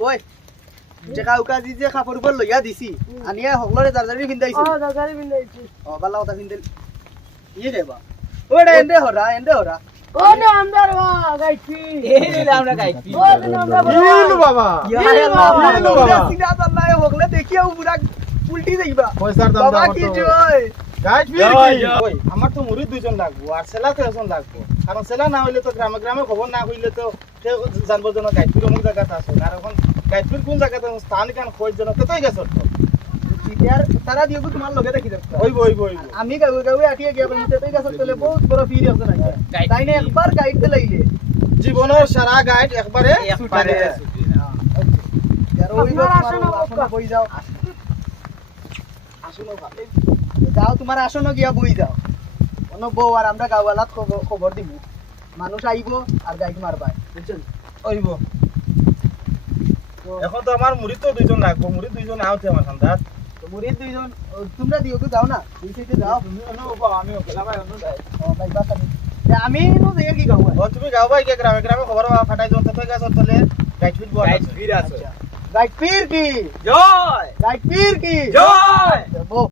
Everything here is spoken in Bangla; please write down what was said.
ওই টেকা উকা দি যে কাপড় উপর লইয়া দিছি আনিয়া হগলরে জারজারি ভিন্দাইছি দাদারি বিন্দাইছি বালা কথা ভিন্দেল ইয়ে দেবা ওটা এন্ডে হরা ও না আমদার বা গাইছি আমরা গাইছি ও না আমরা ইলু বাবা ইলু বাবা সিধা জানলাই হগলে দেখিয়াও পুরা উল্টি যাইবা পয়সার দাম বাবা দাও কি তো জয় গাইড ফির জয়, কি জয়। ওই আমার তো মুড়ি দুইজন লাগবো আর সেলা তো একজন লাগবো কারণ সেলা না হইলে তো গ্রামে গ্রামে খবর না হইলে তো সে জানবো যেন গাইড ফির অমুক জায়গাতে আছে আর এখন গাইড ফির কোন জায়গাতে আছে, স্থান কেন খোঁজ যেন তোই গেছ তো ইয়ার তারা দিও তোমার লগে দেখি দেখো ওইব ওইব ওইব আমি গাও আটিয়ে গিয়া বলতে তুই কাছে চলে বহুত বড় ফির আছে না তাই না একবার গাইড তে লাইলে জীবনের সারা গাইড একবারে একবারে আর ওই আসন বই যাও আসন যাও তোমার আসন গিয়া বই যাও কোন বউ আর আমরা গাওয়ালাত খবর দিব মানুষ আইব আর গাইড মারবা বুঝছেন ওইব এখন তো আমার মুড়ি তো দুইজন লাগবো মুড়ি দুইজন আউতে আমার ঠান্ডার তো মুরিদ দুইজন তোমরা দিও তো যাও না দুই সাইডে যাও আমি ওকেলা ভাই অন্য যাই ও ভাই বাসা আমি নো দেখে কি গাও ও তুমি গাও ভাই কে গ্রামে গ্রামে খবর ফাটাই দিও তো গেছ তোলে গাইড ফির বল গাইড ফির আছে গাইড পীর কি জয় গাইড পীর কি জয় বউ